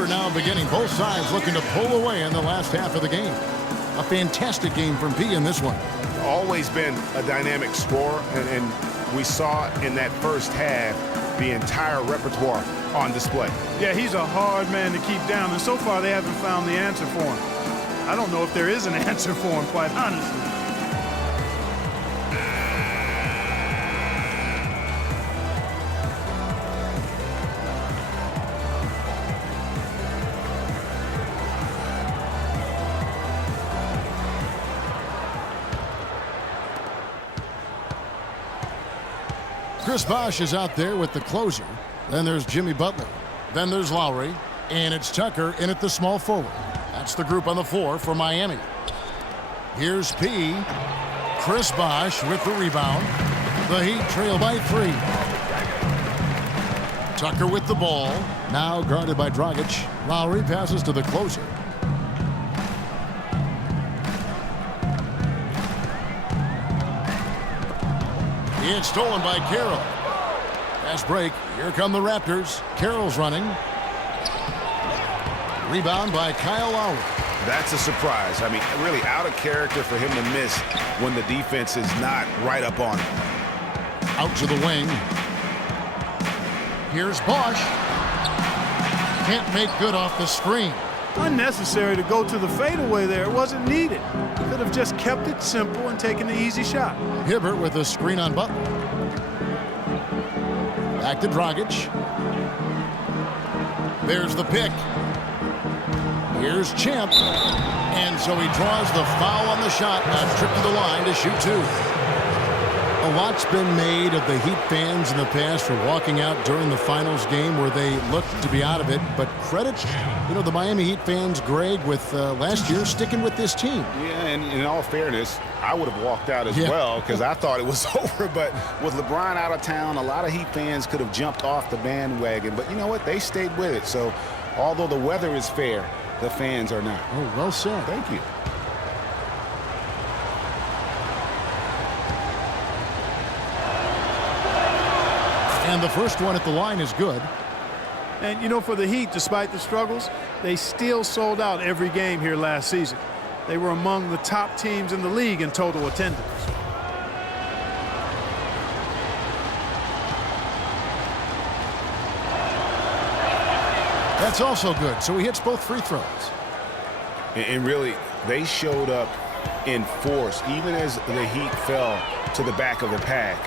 quarter now beginning. Both sides looking to pull away in the last half of the game. A fantastic game from P in this one. Always been a dynamic scorer, and we saw in that first half the entire repertoire on display. Yeah, he's a hard man to keep down, and so far they haven't found the answer for him. I don't know if there is an answer for him, quite honestly. Chris Bosh is out there with the closer. Then there's Jimmy Butler. Then there's Lowry. And it's Tucker in at the small forward. That's the group on the floor for Miami. Here's P. Chris Bosh with the rebound. The Heat trail by 3. Tucker with the ball. Now guarded by Dragic. Lowry passes to the closer. It's stolen by Carroll. Fast break. Here come the Raptors. Carroll's running. Rebound by Kyle Lowry. That's a surprise. I mean, really out of character for him to miss when the defense is not right up on him. Out to the wing. Here's Bosh. Can't make good off the screen. Unnecessary to go to the fadeaway there. It wasn't needed. Could have just kept it simple and taken the easy shot. Hibbert with a screen on Butler. Back to Dragic. There's the pick. Here's Champ. And so he draws the foul on the shot. Now trip to the line to shoot 2. A lot's been made of the Heat fans in the past for walking out during the finals game where they looked to be out of it. But credit, the Miami Heat fans, Greg, with last year sticking with this team. Yeah, and in all fairness, I would have walked out as well because I thought it was over. But with LeBron out of town, a lot of Heat fans could have jumped off the bandwagon. But you know what? They stayed with it. So although the weather is fair, the fans are not. Oh, well said. Thank you. And the first one at the line is good. And, for the Heat, despite the struggles, they still sold out every game here last season. They were among the top teams in the league in total attendance. That's also good. So he hits both free throws. And really, they showed up in force, even as the Heat fell to the back of the pack.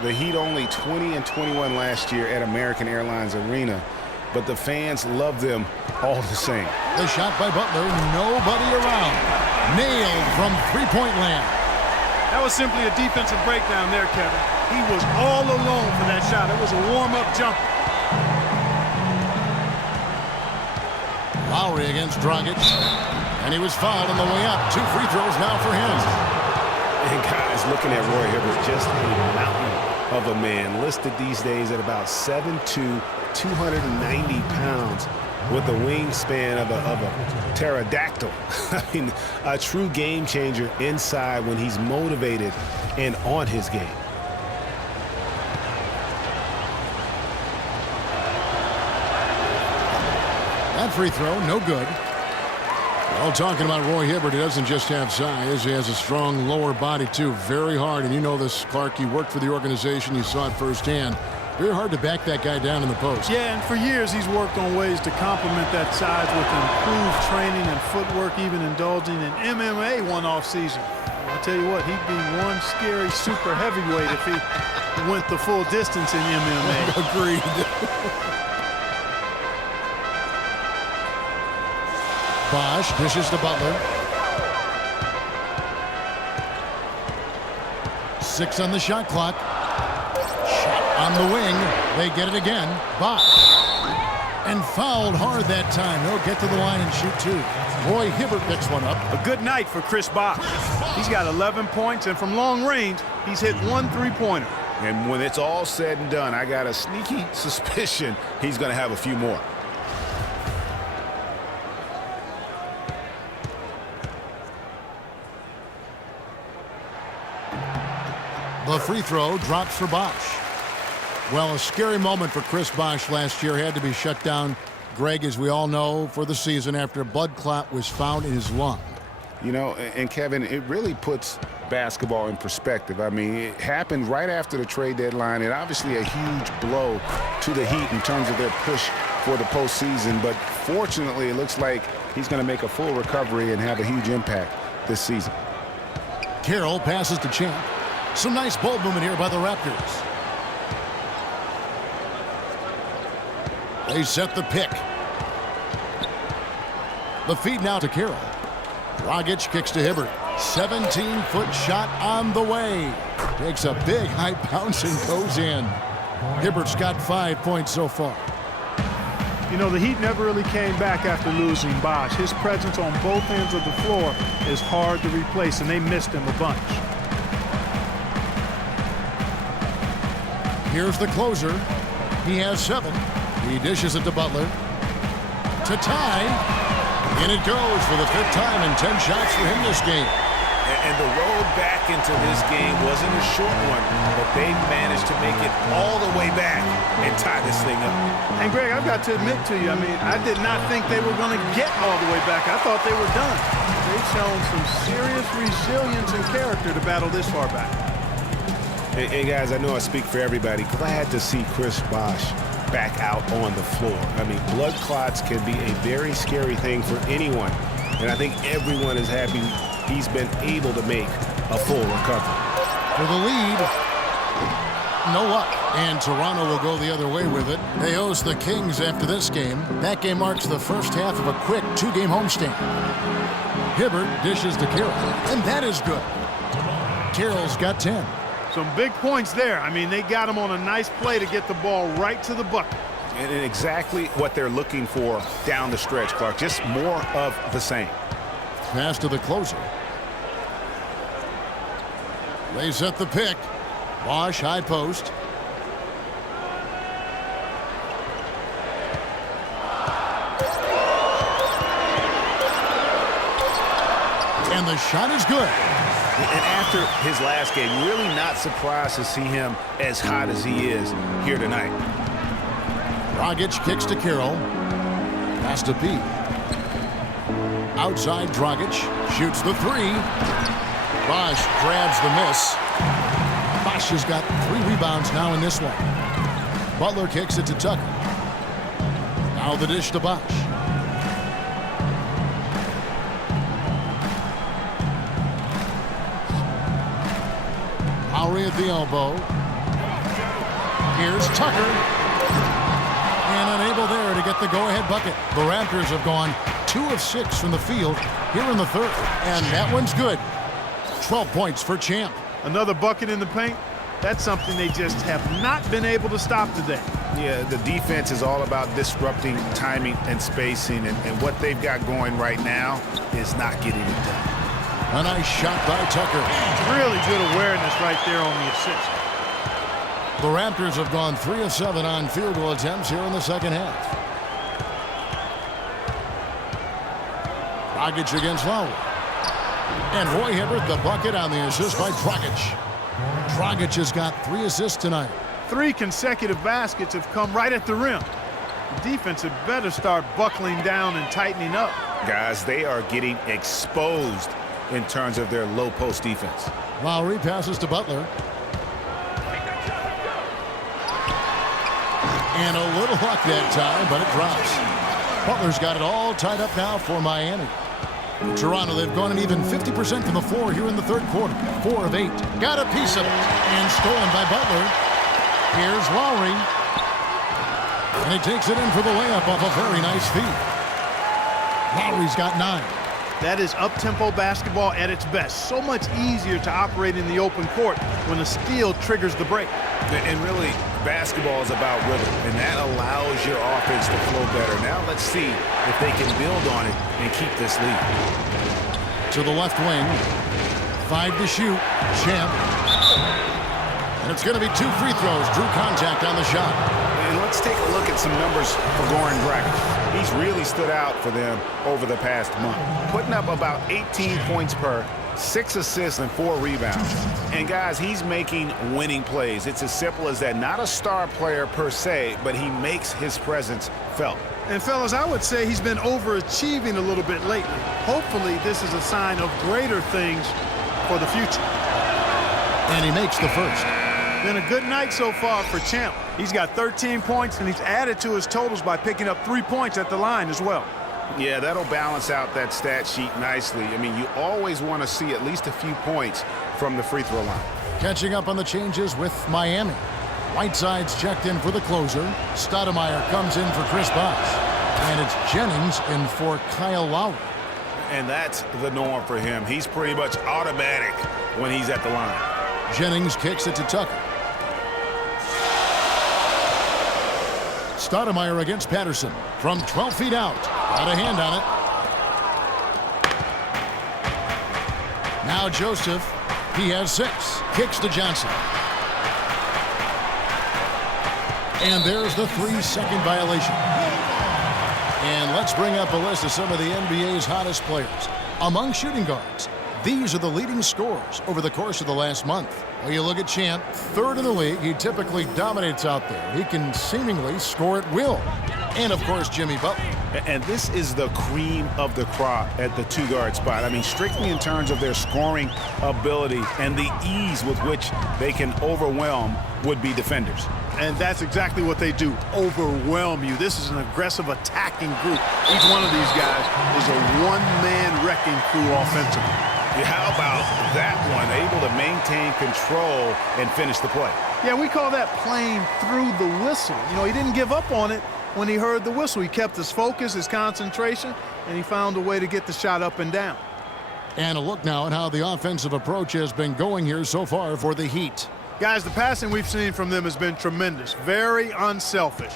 The Heat only 20-21 last year at American Airlines Arena, but the fans love them all the same. The shot by Butler, nobody around. Nailed from three-point land. That was simply a defensive breakdown there, Kevin. He was all alone for that shot. It was a warm-up jumper. Lowry against Dragic, and he was fouled on the way up. 2 free throws now for him. And guys, looking at Roy Hibbert, just a mountain of a man, listed these days at about 7'2", 290 pounds, with the wingspan of a pterodactyl. I mean, a true game changer inside when he's motivated and on his game. That free throw, no good. Well, talking about Roy Hibbert, he doesn't just have size. He has a strong lower body, too. Very hard. And you know this, Clark. You worked for the organization. You saw it firsthand. Very hard to back that guy down in the post. Yeah, and for years he's worked on ways to complement that size with improved training and footwork, even indulging in MMA one off season. I'll tell you what, he'd be one scary super heavyweight if he went the full distance in MMA. Agreed. Bosh dishes to Butler. 6 on the shot clock. Shot on the wing. They get it again. Bosh. And fouled hard that time. He'll get to the line and shoot 2. Roy Hibbert picks one up. A good night for Chris Bosh. He's got 11 points, and from long range, he's hit 1 3-pointer. And when it's all said and done, I got a sneaky suspicion he's going to have a few more. The free throw drops for Bosh. Well, a scary moment for Chris Bosh last year. Had to be shut down Greg, as we all know, for the season after a blood clot was found in his lung. You know, and Kevin, it really puts basketball in perspective. I mean, it happened right after the trade deadline, and obviously a huge blow to the Heat in terms of their push for the postseason. But fortunately, it looks like he's going to make a full recovery and have a huge impact this season. Carroll passes to Champ. Some nice ball movement here by the Raptors. They set the pick. The feed now to Carroll. Dragic kicks to Hibbert. 17-foot shot on the way. Takes a big high bounce and goes in. Hibbert's got 5 points so far. You know, the Heat never really came back after losing Bosh. His presence on both ends of the floor is hard to replace, and they missed him a bunch. Here's the closer. He has 7. He dishes it to Butler. To tie. In it goes for the 5th time and 10 shots for him this game. And the road back into this game wasn't a short one, but they managed to make it all the way back and tie this thing up. And Greg, I've got to admit to you, I mean, I did not think they were going to get all the way back. I thought they were done. They've shown some serious resilience and character to battle this far back. Hey guys, I know I speak for everybody. Glad to see Chris Bosh back out on the floor. I mean, blood clots can be a very scary thing for anyone, and I think everyone is happy he's been able to make a full recovery. For the lead, no luck, and Toronto will go the other way with it. They host the Kings after this game. That game marks the first half of a quick 2-game homestand. Hibbert dishes to Carroll, and that is good. Carroll's got 10. Some big points there. I mean, they got him on a nice play to get the ball right to the bucket. And exactly what they're looking for down the stretch, Clark. Just more of the same. Pass to the closer. They set the pick. Bosh, high post. And the shot is good. And after his last game, really not surprised to see him as hot as he is here tonight. Dragic kicks to Carroll. Pass to B. Outside, Dragic shoots the 3. Bosh grabs the miss. Bosh has got 3 rebounds now in this one. Butler kicks it to Tucker. Now the dish to Bosh. Lowry at the elbow. Here's Tucker. And unable there to get the go-ahead bucket. The Raptors have gone 2 of 6 from the field here in the 3rd. And that one's good. 12 points for Champ. Another bucket in the paint. That's something they just have not been able to stop today. Yeah, the defense is all about disrupting timing and spacing. And what they've got going right now is not getting it done. A nice shot by Tucker. Really good awareness right there on the assist. The Raptors have gone 3 of 7 on field goal attempts here in the 2nd half. Dragic against Lowry. And Roy Hibbert the bucket on the assist by Dragic. Dragic has got 3 assists tonight. 3 consecutive baskets have come right at the rim. The defense had better start buckling down and tightening up. Guys, they are getting exposed in terms of their low post defense. Lowry passes to Butler. And a little luck that time, but it drops. Butler's got it all tied up now for Miami. Toronto, they've gone an even 50% from the floor here in the 3rd quarter. 4 of 8. Got a piece of it. And stolen by Butler. Here's Lowry. And he takes it in for the layup off a very nice feed. Lowry's got 9. That is up-tempo basketball at its best. So much easier to operate in the open court when a steal triggers the break. And really, basketball is about rhythm, and that allows your offense to flow better. Now let's see if they can build on it and keep this lead. To the left wing. 5 to shoot. Champ. And it's going to be 2 free throws. Drew contact on the shot. And let's take a look at some numbers for Goran Dragic. He's really stood out for them over the past month, putting up about 18 points per, 6 assists and 4 rebounds. And guys, he's making winning plays. It's as simple as that. Not a star player per se, but he makes his presence felt. And, fellas, I would say he's been overachieving a little bit lately. Hopefully, this is a sign of greater things for the future. And he makes the first. Been a good night so far for Champ. He's got 13 points, and he's added to his totals by picking up 3 points at the line as well. Yeah, that'll balance out that stat sheet nicely. I mean, you always want to see at least a few points from the free throw line. Catching up on the changes with Miami. Whiteside's checked in for the closer. Stoudemire comes in for Chris Bosh. And it's Jennings in for Kyle Lowry. And that's the norm for him. He's pretty much automatic when he's at the line. Jennings kicks it to Tucker. Stoudemire against Patterson from 12 feet out. Got a hand on it. Now Joseph. He has 6. Kicks to Johnson. And there's the 3-second violation. And let's bring up a list of some of the NBA's hottest players. Among shooting guards, these are the leading scorers over the course of the last month. Well, you look at Champ, 3rd in the league. He typically dominates out there. He can seemingly score at will. And, of course, Jimmy Butler. And this is the cream of the crop at the 2-guard spot. I mean, strictly in terms of their scoring ability and the ease with which they can overwhelm would-be defenders. And that's exactly what they do, overwhelm you. This is an aggressive attacking group. Each one of these guys is a one-man wrecking crew offensively. How about that one? Able to maintain control and finish the play. Yeah, we call that playing through the whistle. You know, he didn't give up on it when he heard the whistle. He kept his focus, his concentration, and he found a way to get the shot up and down. And a look now at how the offensive approach has been going here so far for the Heat. Guys, the passing we've seen from them has been tremendous. Very unselfish.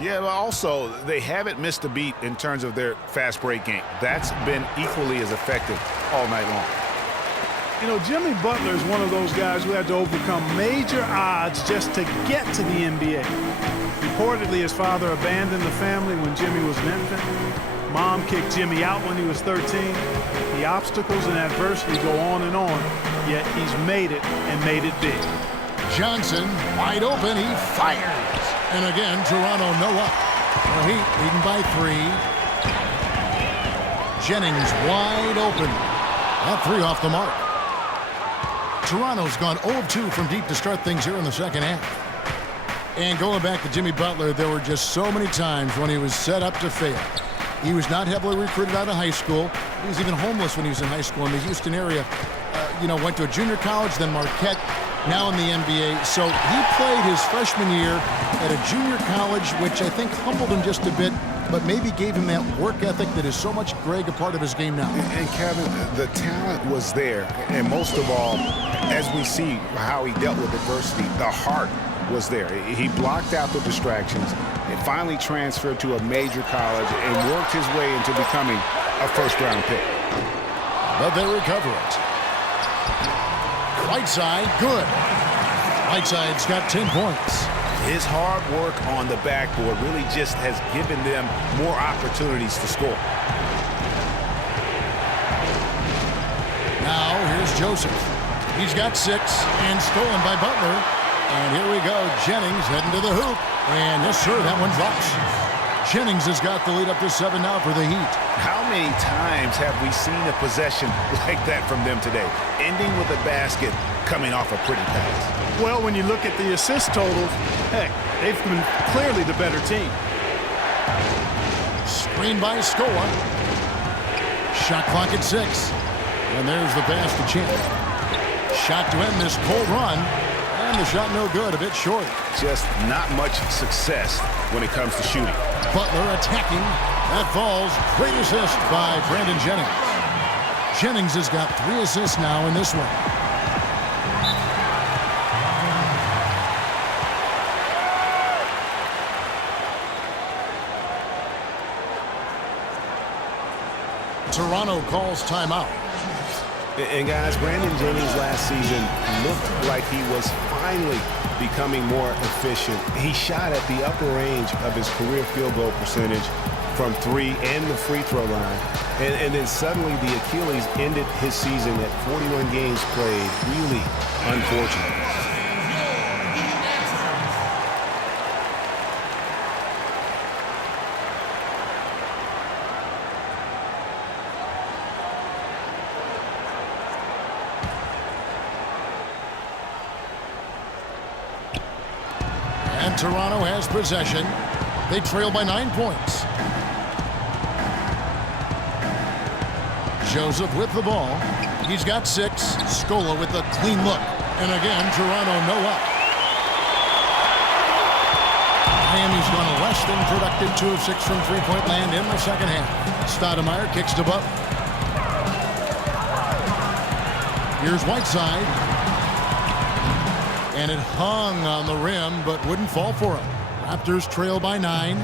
Yeah, but also, they haven't missed a beat in terms of their fast break game. That's been equally as effective all night long. You know, Jimmy Butler is one of those guys who had to overcome major odds just to get to the NBA. Reportedly, his father abandoned the family when Jimmy was an infant. Mom kicked Jimmy out when he was 13. The obstacles and adversity go on, yet he's made it and made it big. Johnson, wide open, he fires. And again, Toronto no up. The Heat leading by 3. Jennings wide open. That 3 off the mark. Toronto's gone 0 of 2 from deep to start things here in the second half. And going back to Jimmy Butler, there were just so many times when he was set up to fail. He was not heavily recruited out of high school. He was even homeless when he was in high school in the Houston area. Went to a junior college, then Marquette, now in the NBA. So he played his freshman year at a junior college, which I think humbled him just a bit, but maybe gave him that work ethic that is so much, Greg, a part of his game now. And Kevin, the talent was there. And most of all, as we see how he dealt with adversity, the heart was there. He blocked out the distractions and finally transferred to a major college and worked his way into becoming a first-round pick. But they recover it. Whiteside, good. Whiteside's got 10 points. His hard work on the backboard really just has given them more opportunities to score. Now here's Joseph. He's got 6 and stolen by Butler. And here we go. Jennings heading to the hoop. And yes, sir, that one drops. Jennings has got the lead up to 7 now for the Heat. How many times have we seen a possession like that from them today? Ending with a basket, coming off a pretty pass. Well, when you look at the assist totals, heck, they've been clearly the better team. Screen by Scola. Shot clock at 6. And there's the pass to Champ. Shot to end this cold run. And the shot no good, a bit short. Just not much success when it comes to shooting. Butler attacking. That falls. Great assist by Brandon Jennings. Jennings has got 3 assists now in this one. Toronto calls timeout. And guys, Brandon Jennings last season looked like he was finally becoming more efficient. He shot at the upper range of his career field goal percentage from 3 and the free throw line. And then suddenly the Achilles ended his season at 41 games played. Really unfortunate. And Toronto has possession. They trail by 9 points. Joseph with the ball. He's got 6. Scola with a clean look. And again, Toronto no up. Miami's gone less than productive. 2 of 6 from three-point land in the second half. Stoudemire kicks to Butler. Here's Whiteside. And it hung on the rim, but wouldn't fall for him. Raptors trail by 9.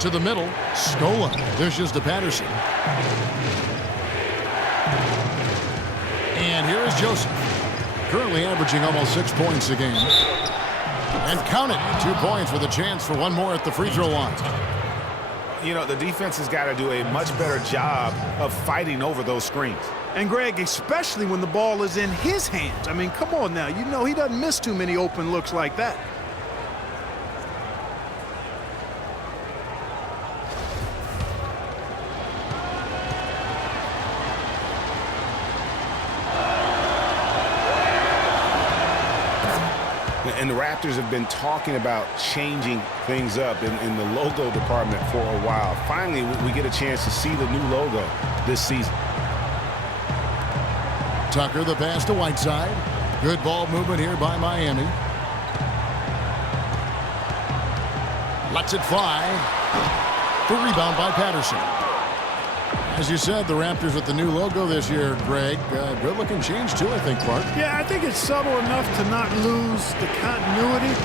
To the middle, Scola dishes to Patterson. And here is Joseph, currently averaging almost 6 points a game. And count it, 2 points with a chance for one more at the free throw line. You know, the defense has got to do a much better job of fighting over those screens. And Greg, especially when the ball is in his hands. I mean, come on now. You know he doesn't miss too many open looks like that. And the Raptors have been talking about changing things up in the logo department for a while. Finally, we get a chance to see the new logo this season. Tucker, the pass to Whiteside. Good ball movement here by Miami. Lets it fly. The rebound by Patterson. As you said, the Raptors with the new logo this year, Greg. Good-looking change, too, I think, Clark. Yeah, I think it's subtle enough to not lose the continuity,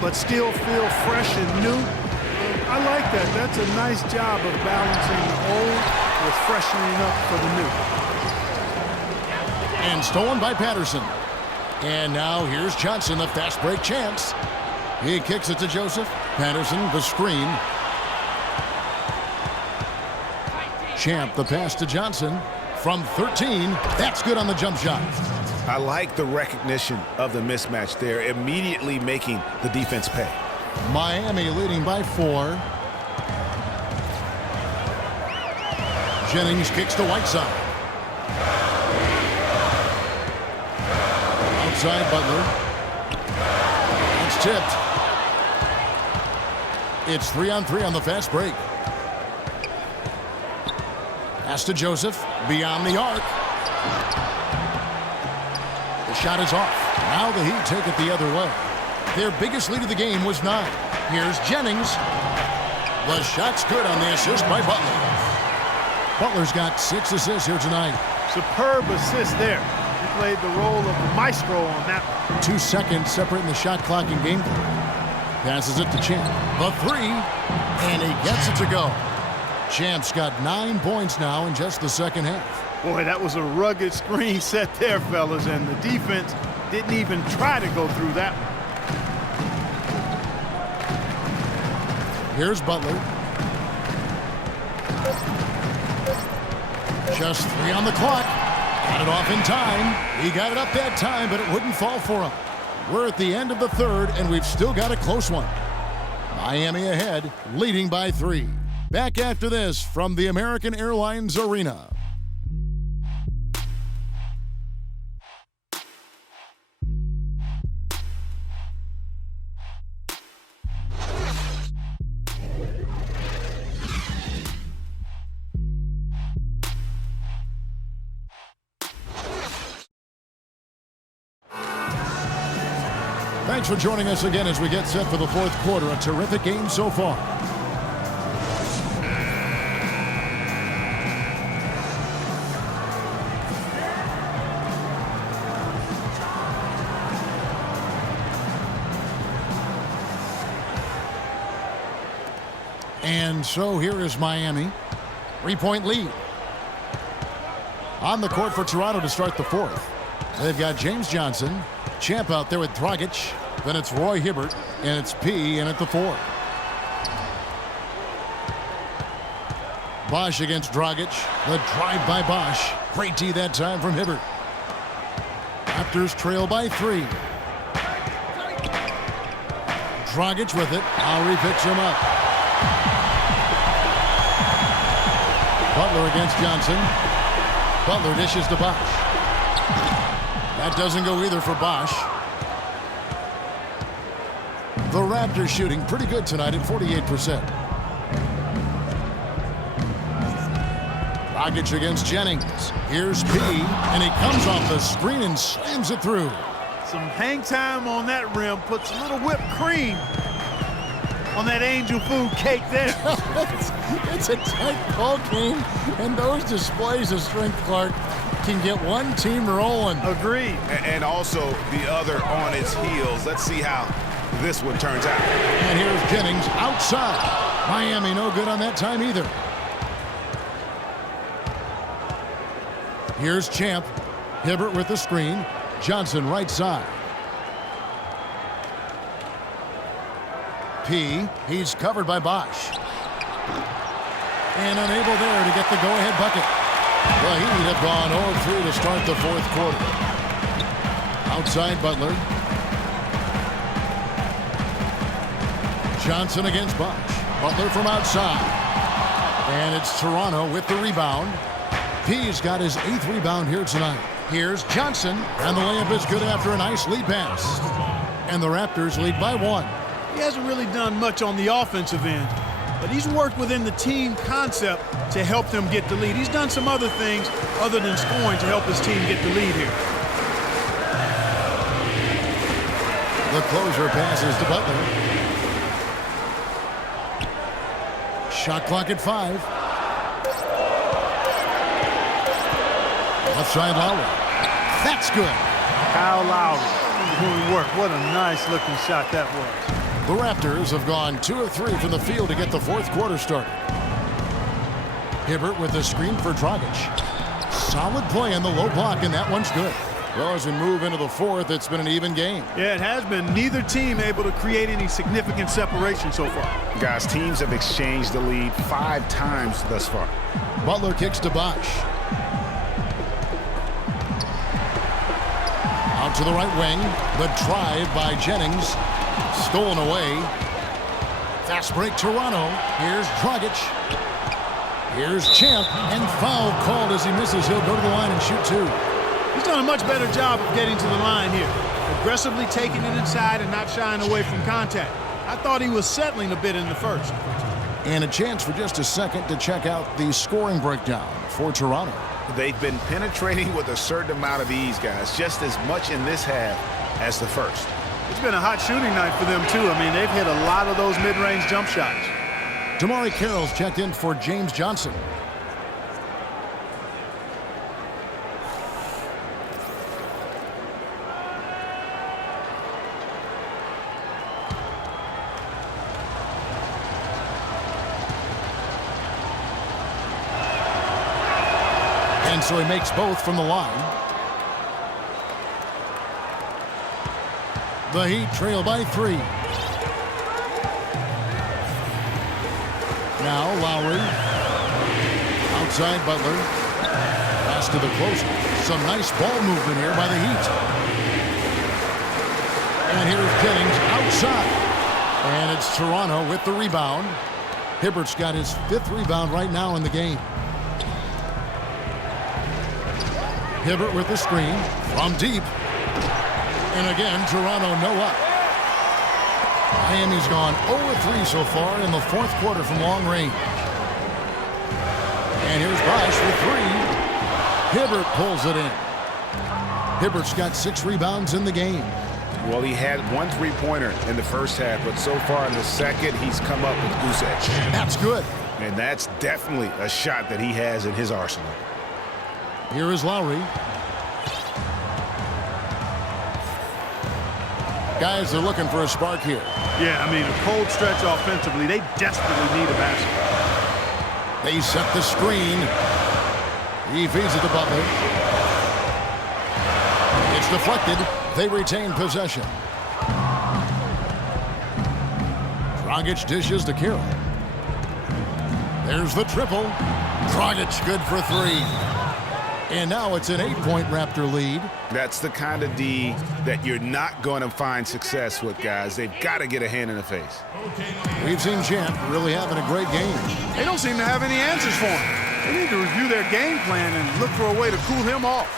but still feel fresh and new. I like that. That's a nice job of balancing the old with freshening up for the new. And stolen by Patterson. And now here's Johnson, the fast break chance. He kicks it to Joseph. Patterson, the screen. Champ, the pass to Johnson from 13. That's good on the jump shot. I like the recognition of the mismatch there, immediately making the defense pay. Miami leading by 4. Jennings kicks to Whiteside. Outside Butler. It's tipped. It's 3-on-3 on the fast break. Pass to Joseph, beyond the arc. The shot is off. Now the Heat take it the other way. Their biggest lead of the game was 9. Here's Jennings. The shot's good on the assist by Butler. Butler's got 6 assists here tonight. Superb assist there. He played the role of the maestro on that one. 2 seconds separating the shot clock and game clock. Passes it to Champ. The 3, and he gets it to go. Champ's got 9 points now in just the second half. Boy, that was a rugged screen set there, fellas, and the defense didn't even try to go through that one. Here's Butler. Just 3 on the clock. Got it off in time. He got it up that time, but it wouldn't fall for him. We're at the end of the third, and we've still got a close one. Miami ahead, leading by 3. Back after this from the American Airlines Arena. Thanks for joining us again as we get set for the fourth quarter. A terrific game so far. And so here is Miami. 3-point lead. On the court for Toronto to start the fourth. They've got James Johnson. Champ out there with Dragic. Then it's Roy Hibbert. And it's P in at the 4. Bosch against Dragic. The drive by Bosch. Great D that time from Hibbert. Raptors trail by 3. Dragic with it. Lowry picks him up. Butler against Johnson. Butler dishes to Bosch. That doesn't go either for Bosch. The Raptors shooting pretty good tonight at 48%. Dragic against Jennings. Here's P, and he comes off the screen and slams it through. Some hang time on that rim, puts a little whipped cream on that angel food cake there. It's a tight ball game, and those displays of strength, Clark, can get one team rolling. Agreed. And also the other on its heels. Let's see how this one turns out. And here's Jennings outside. Miami no good on that time either. Here's Champ. Hibbert with the screen. Johnson right side. P. He's covered by Bosch. And unable there to get the go-ahead bucket. The Heat have gone 0-3 to start the fourth quarter. Outside Butler. Johnson against Bosch. Butler from outside. And it's Toronto with the rebound. P's got his 8th rebound here tonight. Here's Johnson, and the layup is good after a nice lead pass. And the Raptors lead by 1. He hasn't really done much on the offensive end, but he's worked within the team concept to help them get the lead. He's done some other things other than scoring to help his team get the lead here. The closer passes to Butler. Shot clock at 5. Left side Lowry. That's good. Kyle Lowry doing work. What a nice looking shot that was. The Raptors have gone 2 of 3 from the field to get the fourth quarter started. Hibbert with the screen for Dragic. Solid play in the low block, and that one's good. Well, as we move into the fourth, it's been an even game. Yeah, it has been. Neither team able to create any significant separation so far. Guys, teams have exchanged the lead 5 times thus far. Butler kicks to Bosch. Out to the right wing. The drive by Jennings. Stolen away. Fast break Toronto. Here's Dragic. Here's Champ. And foul called as he misses. He'll go to the line and shoot 2. He's done a much better job of getting to the line here. Aggressively taking it inside and not shying away from contact. I thought he was settling a bit in the first. And a chance for just a second to check out the scoring breakdown for Toronto. They've been penetrating with a certain amount of ease, guys, just as much in this half as the first. It's been a hot shooting night for them, too. I mean, they've hit a lot of those mid-range jump shots. Damari Carroll's checked in for James Johnson. And so he makes both from the line. The Heat trail by 3. Now Lowry. Outside Butler. Pass to the closer. Some nice ball movement here by the Heat. And here's Jennings outside. And it's Toronto with the rebound. Hibbert's got his 5th rebound right now in the game. Hibbert with the screen from deep. And again, Toronto no up. Miami's gone 0-3 so far in the fourth quarter from long range. And here's Bosch for 3. Hibbert pulls it in. Hibbert's got 6 rebounds in the game. Well, he had 1 3-pointer in the first half, but so far in the second, he's come up with goose edge. That's good. And that's definitely a shot that he has in his arsenal. Here is Lowry. Guys are looking for a spark here. Yeah, I mean, a cold stretch offensively. They desperately need a basket. They set the screen. He feeds it to Butler. It's deflected. They retain possession. Dragic dishes to Carroll. There's the triple. Dragic good for 3. And now it's an 8-point Raptor lead. That's the kind of D that you're not going to find success with, guys. They've got to get a hand in the face. We've seen Champ really having a great game. They don't seem to have any answers for him. They need to review their game plan and look for a way to cool him off.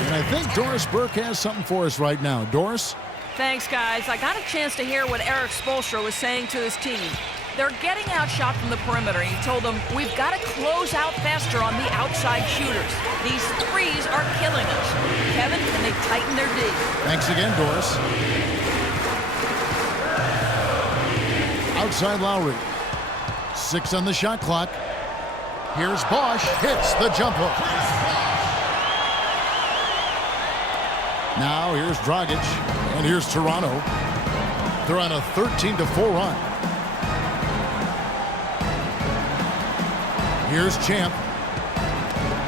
And I think Doris Burke has something for us right now. Doris? Thanks, guys. I got a chance to hear what Eric Spoelstra was saying to his team. They're getting outshot from the perimeter. He told them, we've got to close out faster on the outside shooters. These threes are killing us. Kevin, can they tighten their D? Thanks again, Doris. Outside Lowry. 6 on the shot clock. Here's Bosch. Hits the jump hook. Now here's Dragic. And here's Toronto. They're on a 13-4 run. Here's Champ.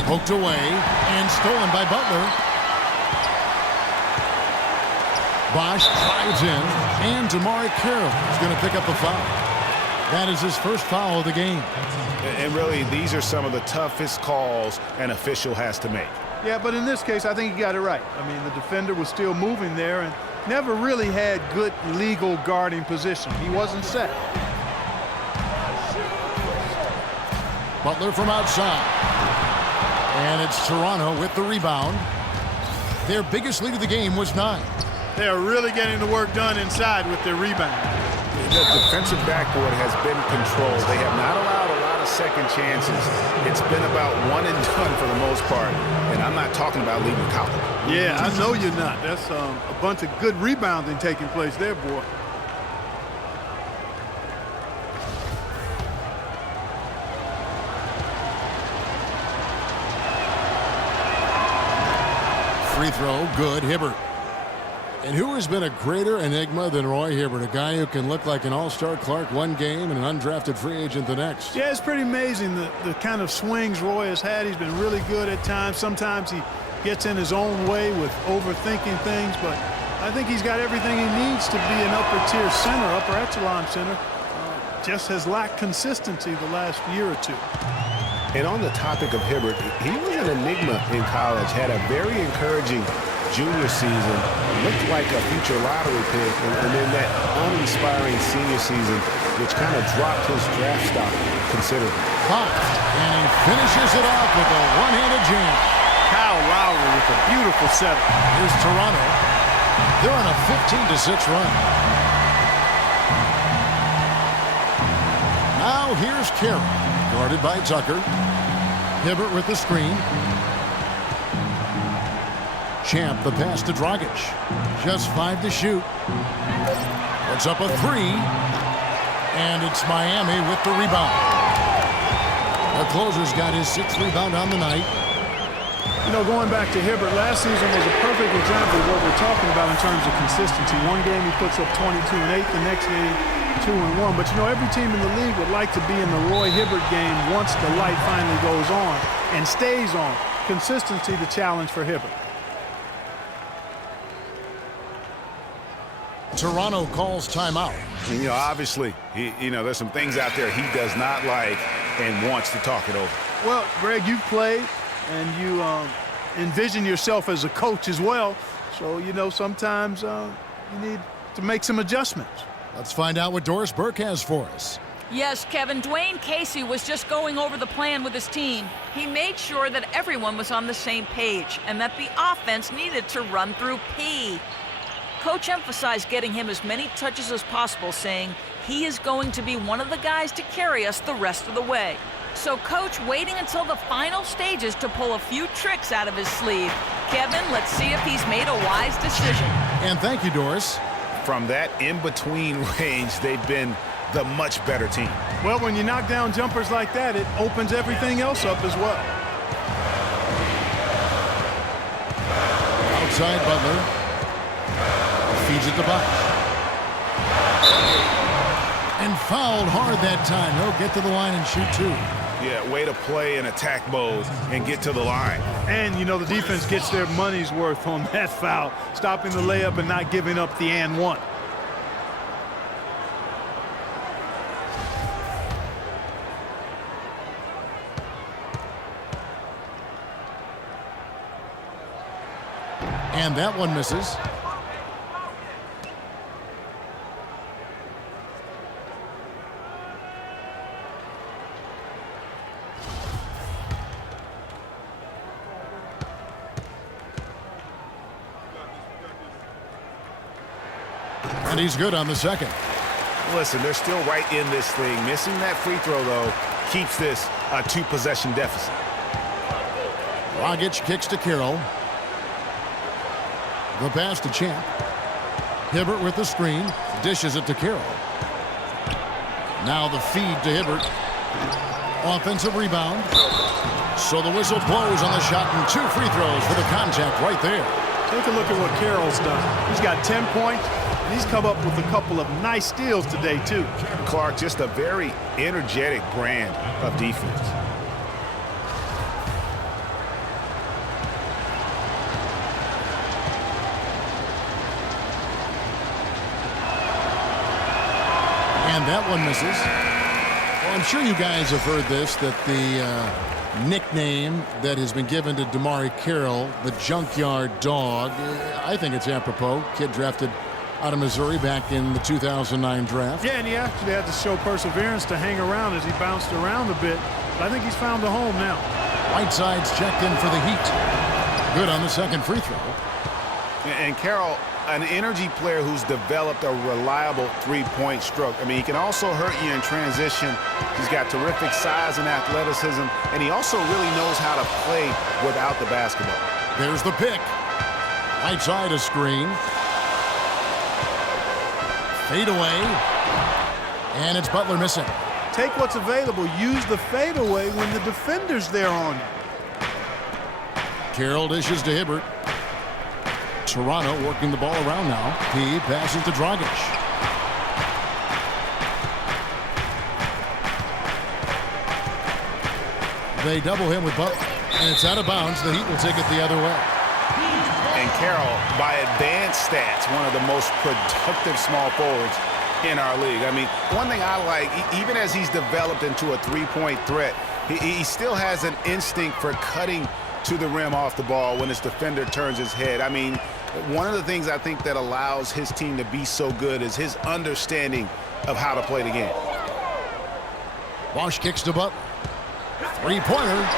Poked away and stolen by Butler. Bosch drives in, and Damari Carroll is going to pick up a foul. That is his first foul of the game. And really, these are some of the toughest calls an official has to make. Yeah, but in this case, I think he got it right. I mean, the defender was still moving there and never really had good legal guarding position. He wasn't set. Butler from outside. And it's Toronto with the rebound. Their biggest lead of the game was 9. They are really getting the work done inside with their rebound. The defensive backboard has been controlled. They have not allowed a lot of second chances. It's been about one and done for the most part. And I'm not talking about leaving college. Yeah, I know you're not. That's a bunch of good rebounding taking place there, boy. Free throw, good. Hibbert. And who has been a greater enigma than Roy Hibbert, a guy who can look like an all-star Clark one game and an undrafted free agent the next? Yeah, it's pretty amazing the kind of swings Roy has had. He's been really good at times. Sometimes he gets in his own way with overthinking things, but I think he's got everything he needs to be an upper-tier center, upper echelon center. Just has lacked consistency the last year or two. And on the topic of Hibbert, he was an enigma in college, had a very encouraging junior season, looked like a future lottery pick, and then that uninspiring senior season, which kind of dropped his draft stock considerably. Fox, and he finishes it off with a one-handed jam. Kyle Lowry with a beautiful setup. Here's Toronto. They're on a 15-6 run. Now here's Carroll, guarded by Tucker. Hibbert with the screen. Champ, the pass to Dragic. Just 5 to shoot. Puts up a 3. And it's Miami with the rebound. The closer's got his 6th rebound on the night. You know, going back to Hibbert, last season was a perfect example of what we're talking about in terms of consistency. One game he puts up 22 and 8, the next game 2 and 1. But you know, every team in the league would like to be in the Roy Hibbert game once the light finally goes on and stays on. Consistency the challenge for Hibbert. Toronto calls timeout. You know, obviously, there's some things out there he does not like and wants to talk it over. Well, Greg, you've played and you envision yourself as a coach as well. So, you know, sometimes you need to make some adjustments. Let's find out what Doris Burke has for us. Yes, Kevin, Dwayne Casey was just going over the plan with his team. He made sure that everyone was on the same page and that the offense needed to run through P. Coach emphasized getting him as many touches as possible, saying he is going to be one of the guys to carry us the rest of the way. So Coach waiting until the final stages to pull a few tricks out of his sleeve. Kevin, let's see if he's made a wise decision. And thank you, Doris. From that in-between range, they've been the much better team. Well, when you knock down jumpers like that, it opens everything else up as well. Outside Butler. Feeds it to Bosch. And fouled hard that time. He'll get to the line and shoot 2. Yeah, way to play in attack mode and get to the line. And, you know, the defense gets their money's worth on that foul, stopping the layup and not giving up the and one. And that one misses. And he's good on the second. Listen, they're still right in this thing. Missing that free throw, though, keeps this a 2-possession deficit. Dragic kicks to Carroll. The pass to Champ. Hibbert with the screen. Dishes it to Carroll. Now the feed to Hibbert. Offensive rebound. So the whistle blows on the shot and 2 free throws for the contact right there. Take a look at what Carroll's done. He's got 10 points, and he's come up with a couple of nice steals today, too. Clark, just a very energetic brand of defense. And that one misses. Well, I'm sure you guys have heard this, that the nickname that has been given to DeMarre Carroll, the Junkyard Dog, I think it's apropos. Kid drafted out of Missouri back in the 2009 draft. Yeah, and he actually had to show perseverance to hang around as he bounced around a bit. But I think he's found a home now. Whiteside's checked in for the Heat. Good on the second free throw. And Carroll, an energy player who's developed a reliable three-point stroke. I mean, he can also hurt you in transition. He's got terrific size and athleticism, and he also really knows how to play without the basketball. There's the pick. Whiteside a screen. Fade away. And it's Butler missing. Take what's available. Use the fadeaway when the defender's there on you. Carroll dishes to Hibbert. Toronto working the ball around now. He passes to Dragic. They double him with Butler, and it's out of bounds. The Heat will take it the other way. And Carroll, by advanced stats, one of the most productive small forwards in our league. I mean, one thing I like, even as he's developed into a three-point threat, he still has an instinct for cutting to the rim off the ball when his defender turns his head. I mean, one of the things I think that allows his team to be so good is his understanding of how to play the game. Bosch kicks to Butler. Three-pointer.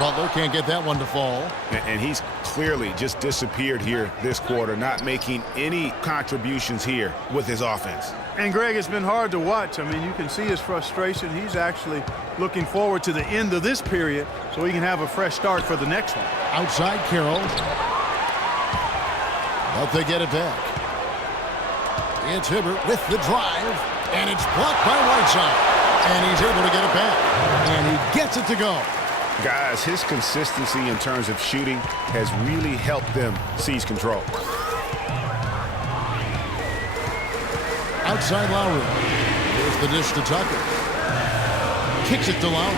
Butler can't get that one to fall. And he's clearly just disappeared here this quarter, not making any contributions here with his offense. And, Greg, it's been hard to watch. I mean, you can see his frustration. He's actually looking forward to the end of this period so he can have a fresh start for the next one. Outside Carroll. But they get it back. It's Hibbert with the drive. And it's blocked by Whiteside. And he's able to get it back. And he gets it to go. Guys, his consistency in terms of shooting has really helped them seize control. Outside Lowry. Here's the dish to Tucker. Kicks it to Lowry.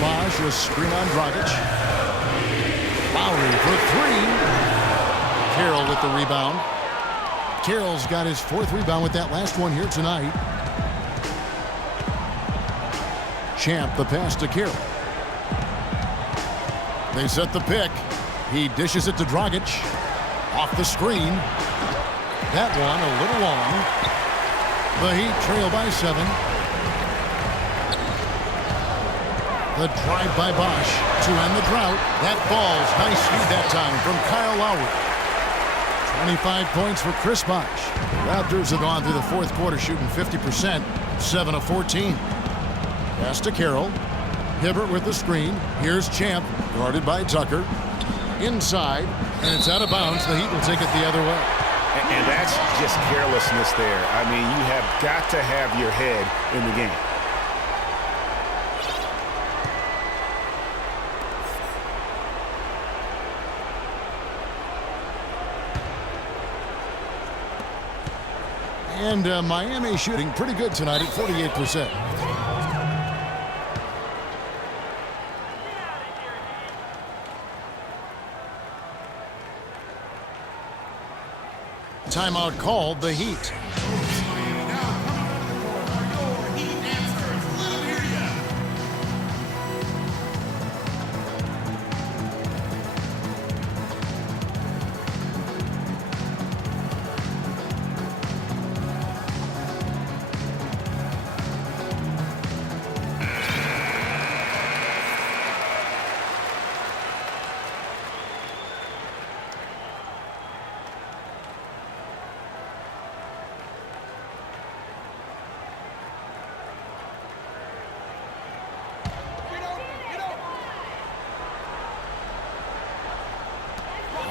Bosch with screen on Dragic. Lowry for three. Carroll with the rebound. Carroll's got his 4th rebound with that last one here tonight. Champ the pass to Carroll. They set the pick. He dishes it to Dragic. Off the screen. That one a little long. The Heat trail by 7. The drive by Bosch to end the drought. That falls. Nice feed that time from Kyle Lowry. 25 points for Chris Bosch. Raptors have gone through the 4th quarter shooting 50%, 7 of 14. Pass to Carroll. Hibbert with the screen. Here's Champ, guarded by Tucker. Inside, and it's out of bounds. The Heat will take it the other way. And that's just carelessness there. I mean, you have got to have your head in the game. And Miami shooting pretty good tonight at 48%. Timeout called, the Heat.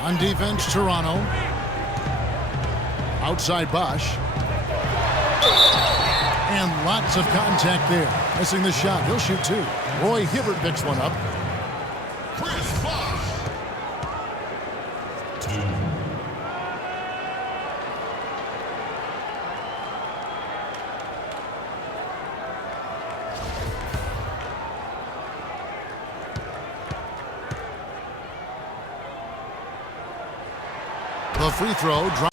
On defense, Toronto. Outside Bosch. And lots of contact there. Missing the shot. He'll shoot two. Roy Hibbert picks one up. The free throw drop.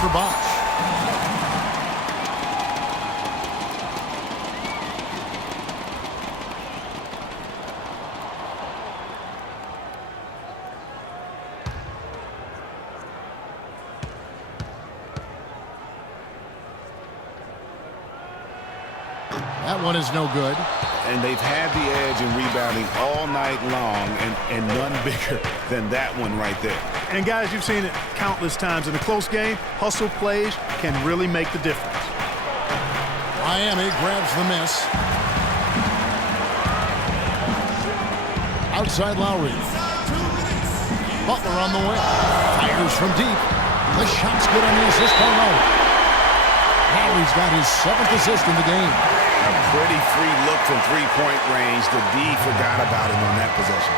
For Bosch. That one is no good. And they've had the edge in rebounding all night long, and none bigger than that one right there. And guys, you've seen it countless times in a close game. Hustle plays can really make the difference. Miami grabs the miss. Outside Lowry. Butler on the wing. Fires from deep. The shot's good on the assist by Lowry. Lowry's got his 7th assist in the game. A pretty free look from three-point range. The D forgot about him on that possession.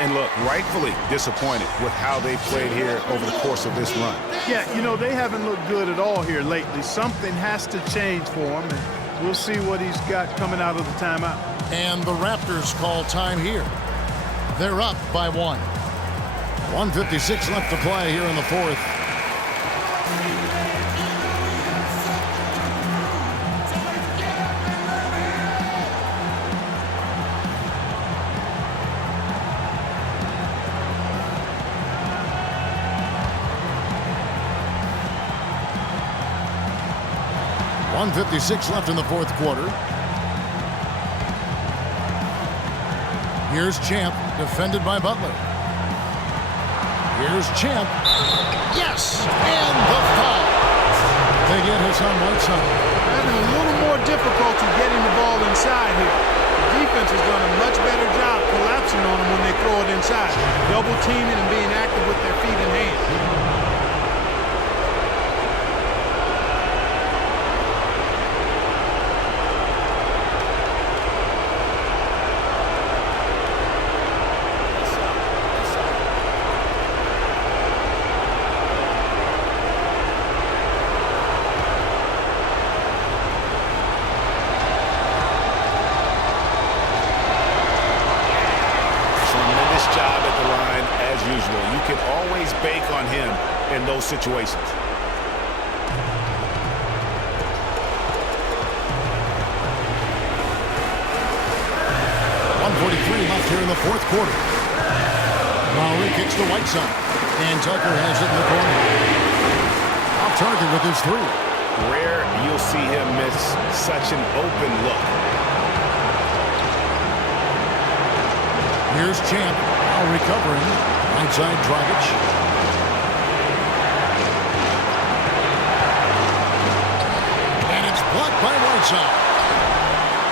And look, rightfully disappointed with how they played here over the course of this run. Yeah, you know, they haven't looked good at all here lately. Something has to change for him, and we'll see what he's got coming out of the timeout. And the Raptors call time here. They're up by 1. 1:56 left to play here in the fourth. .56 left in the fourth quarter. Here's Champ, defended by Butler. Here's Champ. Yes! And the foul. They get Hassan Whiteside. Having a little more difficulty getting the ball inside here. The defense has done a much better job collapsing on them when they throw it inside. Double teaming and being active with their feet and hands. In those situations. 1:43 left here in the fourth quarter. Lowry kicks to Whiteside. And Tucker has it in the corner. Off target with his three. Rare you'll see him miss such an open look. Here's Champ. Now recovering. Outside Dragic. inside.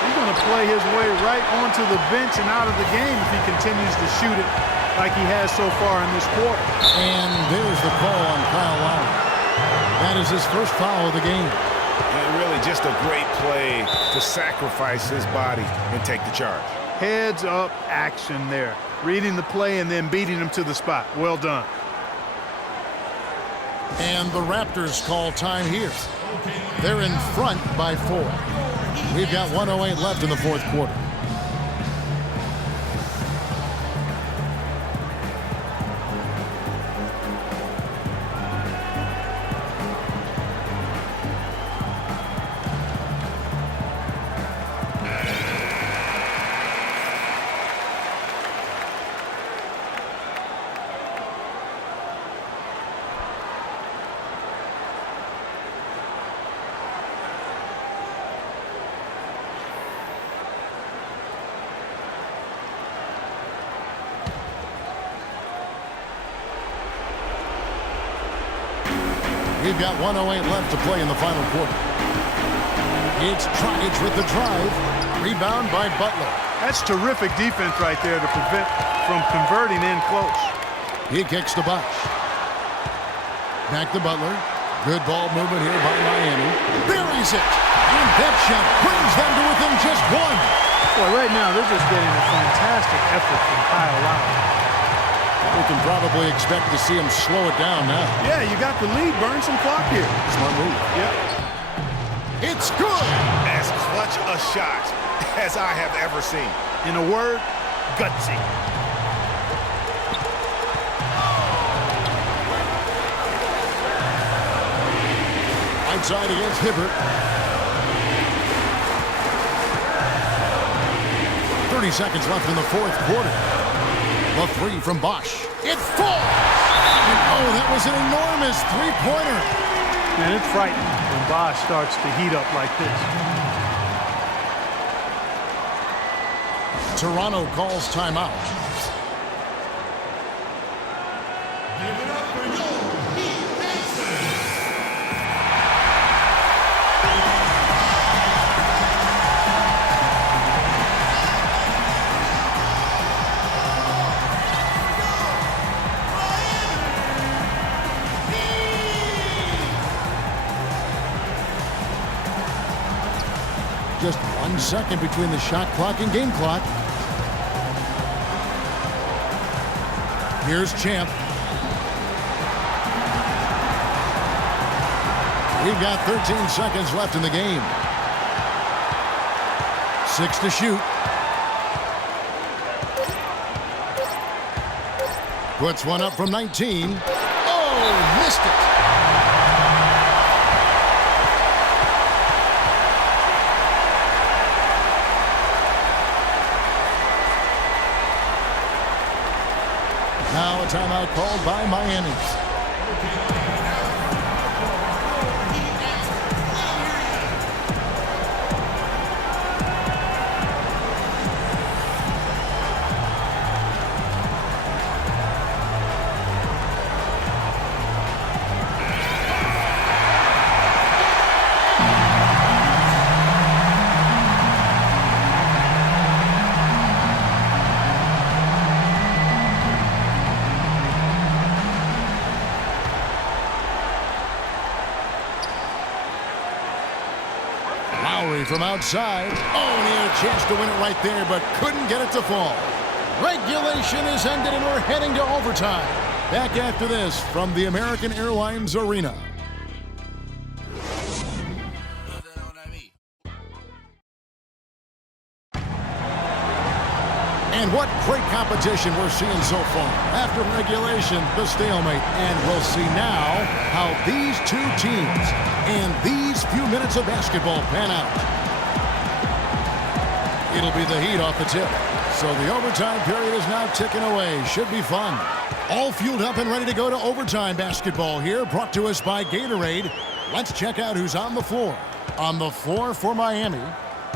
He's going to play his way right onto the bench and out of the game if he continues to shoot it like he has so far in this quarter. And there's the call on Kyle Lowry. That is his first foul of the game. And really just a great play to sacrifice his body and take the charge. Heads up action there. Reading the play and then beating him to the spot. Well done. And the Raptors call time here. They're in front by 4. We've got 1:08 left in the fourth quarter. We've got 1:08 left to play in the final quarter. It's Dragic with the drive. Rebound by Butler. That's terrific defense right there to prevent from converting in close. He kicks to Bosh. Back to Butler. Good ball movement here by Miami. Buries it. And that shot brings them to within just 1. Boy, right now they're just getting a fantastic effort from Kyle Lowry. We can probably expect to see him slow it down now. Yeah, you got the lead. Burn some clock here. Smart move. Yeah. It's good. As clutch a shot as I have ever seen. In a word, gutsy. Right side against Hibbert. 30 seconds left in the fourth quarter. The 3 from Bosh. It falls! And oh, that was an enormous three-pointer. Man, it's frightening when Bosh starts to heat up like this. Toronto calls timeout. Just 1 second between the shot clock and game clock. Here's Champ. We've got 13 seconds left in the game. 6 to shoot. Puts one up from 19. Oh, missed it. Now a timeout called by Miami. From outside. Oh, and he had a chance to win it right there, but couldn't get it to fall. Regulation is ended, and we're heading to overtime. Back after this from the American Airlines Arena. And what great competition we're seeing so far. After regulation, the stalemate. And we'll see now how these two teams and these few minutes of basketball pan out. It'll be the Heat off the tip. So the overtime period is now ticking away. Should be fun. All fueled up and ready to go to overtime basketball here. Brought to us by Gatorade. Let's check out who's on the floor. On the floor for Miami,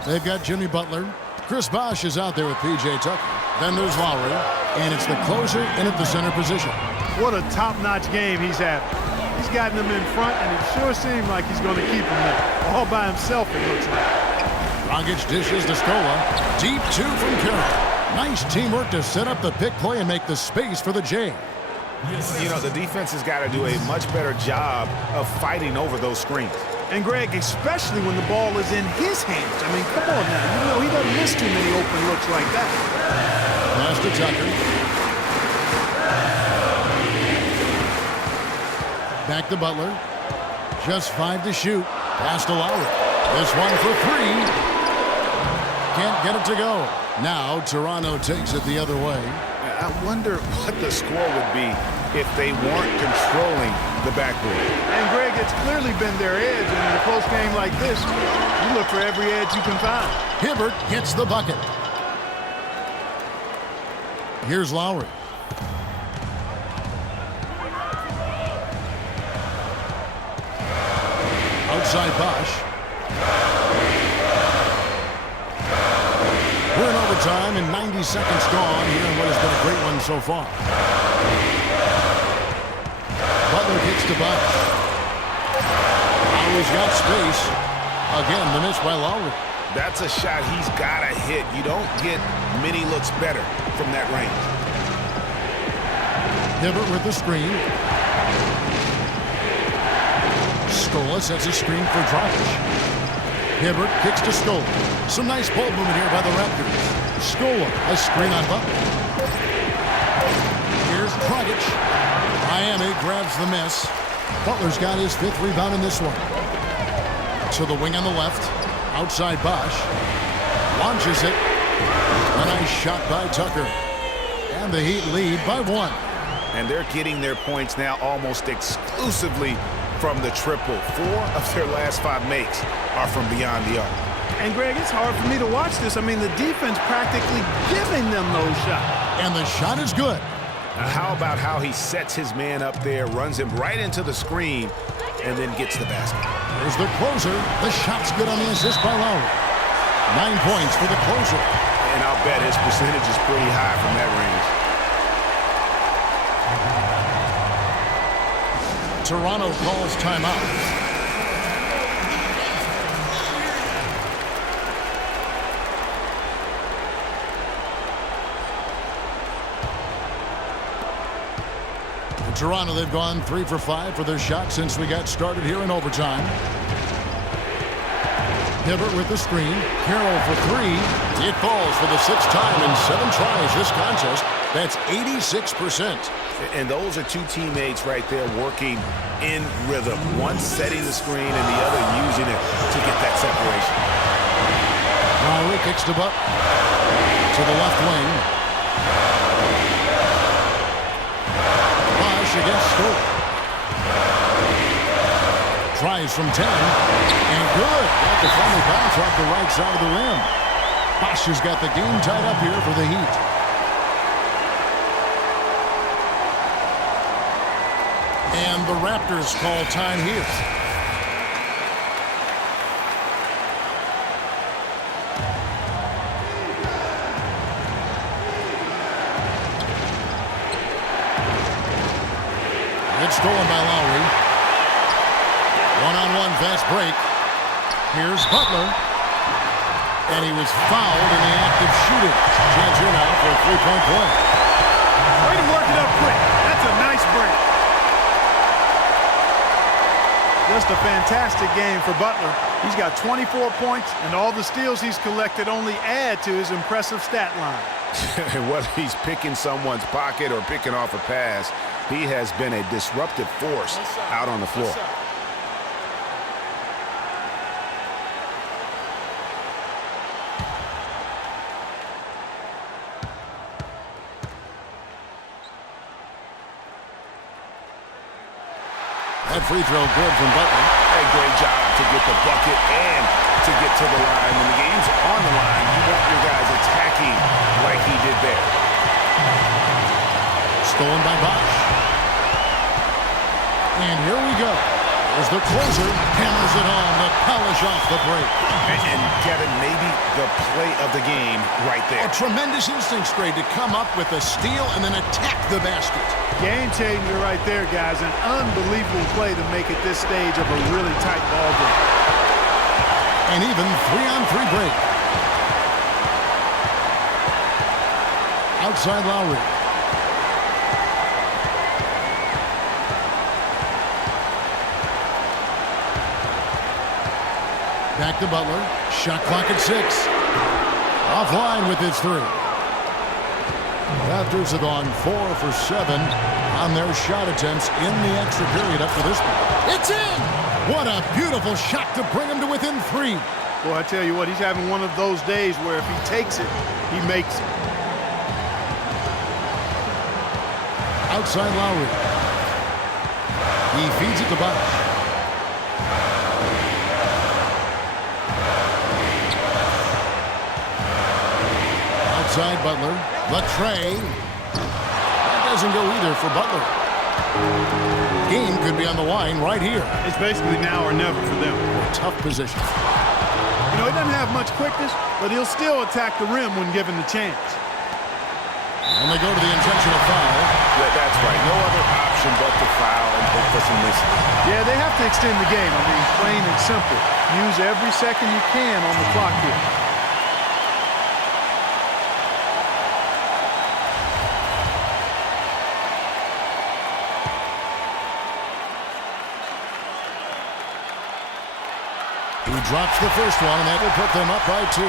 they've got Jimmy Butler. Chris Bosh is out there with P.J. Tucker. Then there's Lowry. And it's the closer in at the center position. What a top-notch game he's having. He's gotten them in front, and it sure seems like he's going to keep them there. All by himself, it looks like. Dragic dishes to Scola. Deep two from Carroll. Nice teamwork to set up the pick play and make the space for the J. You know, the defense has got to do a much better job of fighting over those screens. And Greg, especially when the ball is in his hands. I mean, come on now. You know, he doesn't miss too many open looks like that. Pass to Tucker. Back to Butler. Just 5 to shoot. Pass to Lowry. This one for 3. Can't get it to go. Now Toronto takes it the other way. I wonder what the score would be if they weren't controlling the backboard. And Greg, it's clearly been their edge. And in a close game like this, you look for every edge you can find. Hibbert gets the bucket. Here's Lowry. Outside Bosch. We're in overtime and 90 seconds gone here in what has been a great one so far. Butler kicks to Bosch. Lowry's got space. Again, the miss by Lowry. That's a shot he's got to hit. You don't get many looks better from that range. Hibbert with the screen. Scola sets a screen for Dragic. Hibbert kicks to Scola. Some nice ball movement here by the Raptors. Scola, a screen on Butler. Here's Dragic. Miami grabs the miss. Butler's got his 5th rebound in this one. To the wing on the left. Outside Bosch. Launches it. A nice shot by Tucker. And the Heat lead by 1. And they're getting their points now almost exclusively from the triple. 4 of their last 5 makes are from beyond the arc. And Greg, it's hard for me to watch this. I mean, the defense practically giving them those shots. And the shot is good. How about how he sets his man up there, runs him right into the screen, and then gets the basket. There's the closer. The shot's good on the assist by Lowry. 9 points for the closer. And I'll bet his percentage is pretty high from that range. Toronto calls timeout. Toronto, they've gone 3 for 5 for their shot since we got started here in overtime. Hibbert with the screen. Carroll for 3. It falls for the 6th time in 7 tries this contest. That's 86%. And those are 2 teammates right there working in rhythm. One setting the screen and the other using it to get that separation. Lowry kicks to Buck. To the left wing. Against Scola. Tries from 10. And good. Got the friendly bounce off the right side of the rim. Bosch has got the game tied up here for the Heat. And the Raptors call time here. It's stolen by Lowry. One-on-one fast break. Here's Butler. And he was fouled in the act of shooting. Chance here now for a 3-point play. Way to work it up quick. That's a nice break. Just a fantastic game for Butler. He's got 24 points, and all the steals he's collected only add to his impressive stat line. Whether he's picking someone's pocket or picking off a pass, he has been a disruptive force out on the floor. That free throw good from Butler. A great job to get the bucket and to get to the line. When the game's on the line, you want your guys attacking like he did there. Stolen by Bosch. And here we go. As the closer hammers it home to polish off the break. And Kevin, maybe the play of the game right there. A tremendous instincts grade to come up with a steal and then attack the basket. Game changer right there, guys. An unbelievable play to make it this stage of a really tight ball game. And even 3-on-3 break. outside Lowry. Back to Butler. Shot clock at 6. Offline with his 3. Raptors have gone 4 for 7 on their shot attempts in the extra period up to this point. It's in! What a beautiful shot to bring him to within 3. Well, I tell you what, he's having one of those days where if he takes it, he makes it. Outside Lowry. He feeds it to Bosh. Outside Butler. The tray. That doesn't go either for Butler. Game could be on the line right here. It's basically now or never for them. Tough position. You know, he doesn't have much quickness, but he'll still attack the rim when given the chance. And they go to the intentional foul. Yeah, that's right. No other option but to foul and hope for some misses. Yeah, they have to extend the game. I mean, plain and simple. Use every second you can on the clock here. He drops the first one, and that will put them up by 2.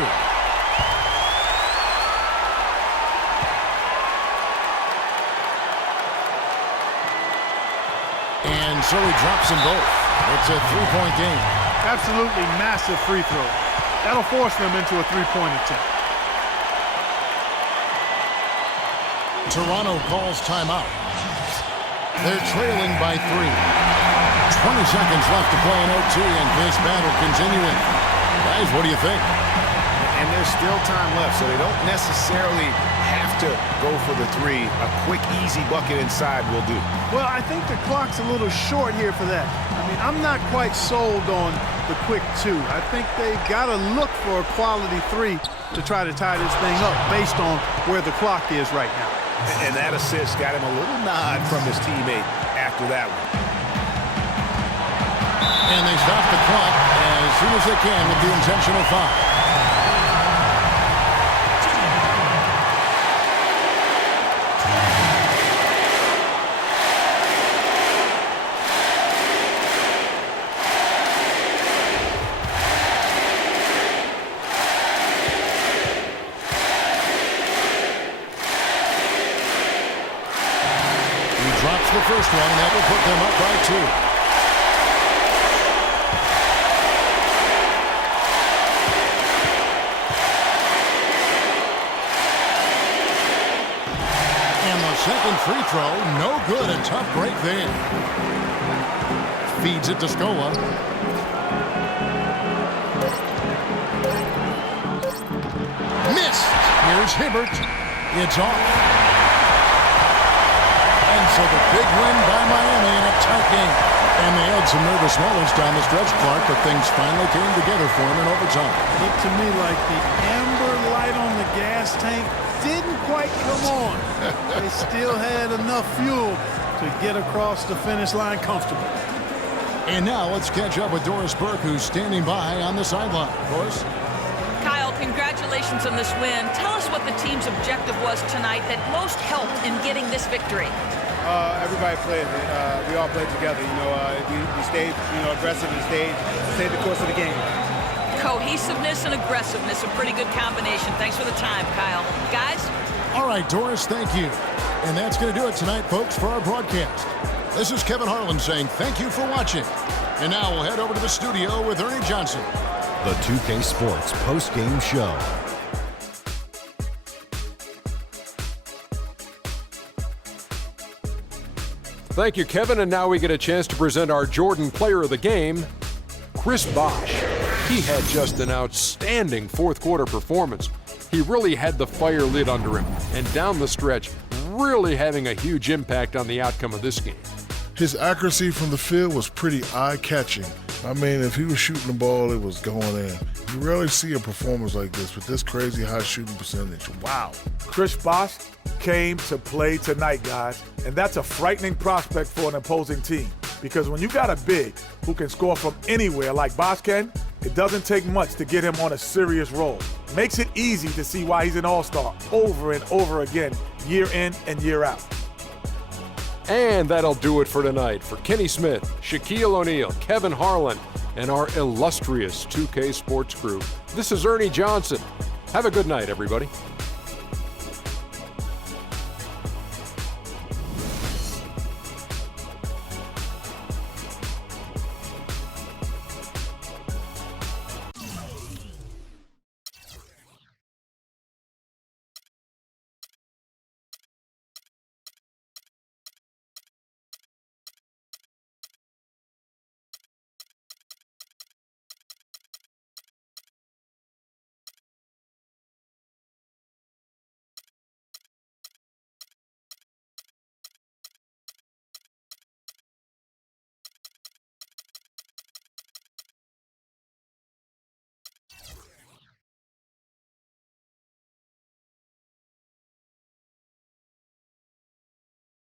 And so he drops them both. It's a 3-point game. Absolutely massive free throw. That'll force them into a 3-point attempt. Toronto calls timeout. They're trailing by 3. 20 seconds left to play in OT, and this battle continuing. Guys, what do you think? And there's still time left, so they don't necessarily have to go for the 3. A quick, easy bucket inside will do. Well, I think the clock's a little short here for that. I mean, I'm not quite sold on the quick 2. I think they've got to look for a quality 3 to try to tie this thing up based on where the clock is right now. And that assist got him a little nod from his teammate after that one. And they stop the clock as soon as they can with the intentional foul. He drops the first one, and that will put them up by 2. Second free throw, no good. A tough break there. Feeds it to Scola. Missed. Here's Hibbert. It's off. And so the big win by Miami in a tight game. And they had some nervous moments down the stretch, Clark, but things finally came together for him in overtime. Looked to me like the amber light on the gas tank didn't quite come on. They still had enough fuel to get across the finish line comfortably. And now let's catch up with Doris Burke, who's standing by on the sideline. Doris? Kyle, congratulations on this win. Tell us what the team's objective was tonight that most helped in getting this victory. Everybody played. We all played together. We stayed, aggressive and stayed the course of the game. Cohesiveness and aggressiveness, a pretty good combination. Thanks for the time, Kyle. Guys? All right, Doris, thank you. And that's going to do it tonight, folks, for our broadcast. This is Kevin Harlan saying thank you for watching. And now we'll head over to the studio with Ernie Johnson. The 2K Sports post-game show. Thank you, Kevin. And now we get a chance to present our Jordan Player of the Game, Chris Bosh. He had just an outstanding fourth quarter performance. He really had the fire lit under him, and down the stretch, really having a huge impact on the outcome of this game. His accuracy from the field was pretty eye-catching. I mean, if he was shooting the ball, it was going in. You rarely see a performance like this with this crazy high shooting percentage. Wow. Chris Bosh came to play tonight, guys, and that's a frightening prospect for an opposing team, because when you got a big who can score from anywhere like Bosh can, It doesn't take much to get him on a serious roll. Makes it easy to see why he's an all-star over and over again, year in and year out. And that'll do it for tonight. For Kenny Smith, Shaquille O'Neal, Kevin Harlan, and our illustrious 2K Sports crew, this is Ernie Johnson. Have a good night, everybody.